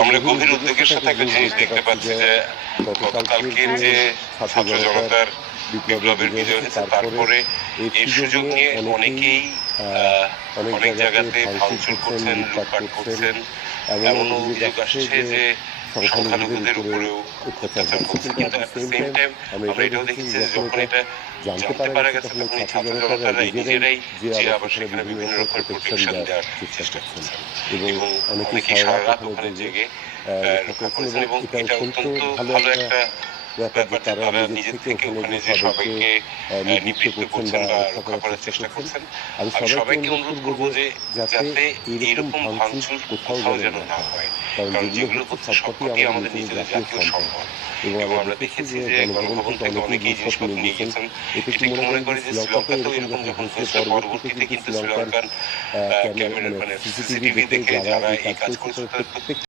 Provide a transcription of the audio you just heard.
আমরা গভীর উদ্বেগের সাথে একটা জিনিস দেখতে পাচ্ছি যে গতকালকে যে ছাত্র জনতার বিপ্লবের বিজয় হয়েছে, তারপরে এর সুযোগ নিয়ে অনেকেই অনেক জায়গাতে ভাঙচুর করছেন, লুটপাট করছেন। এমন অভিযোগ আসছে যে সংখ্যালঘুদের উপরেও অত্যাচার করছে। কিন্তু অ্যাট দ্য সেম টাইম আমরা এটাও দেখেছি যে যখন এটা জানতে পারা গেছে তখন এই ছাত্র জনতারা নিজেরাই যে আবার সেখানে বিভিন্ন রকমের প্রোটেকশন দেওয়ার চেষ্টা করছেন এবং অনেকেই সারা রাত ওখানে জেগে রক্ষা করেছেন। এবং এটা অত্যন্ত ভালো একটা ব্যাপার যে তারা নিজের থেকে ওখানে যে সবাইকে নিবৃত্ত করছেন বা রক্ষা করার চেষ্টা করছেন। আমি সবাইকে অনুরোধ করবো যে যাতে এইরকম ভাঙচুর কোথাও যেন না হয়, কারণ যেগুলো হচ্ছে সবকটি আমাদের নিজেদের জাতীয় সম্পদ। এবং আমরা দেখেছি যে গণভবন থেকে অনেকেই জিনিসপত্র নিয়ে গেছেন। এটা একটু মনে করি যে শ্রীলঙ্কাতেও এরকম যখন হয়েছিল, পরবর্তীতে কিন্তু শ্রীলঙ্কান ক্যামেরা মানে সিসিটিভি দেখে যারা এই কাজ করেছে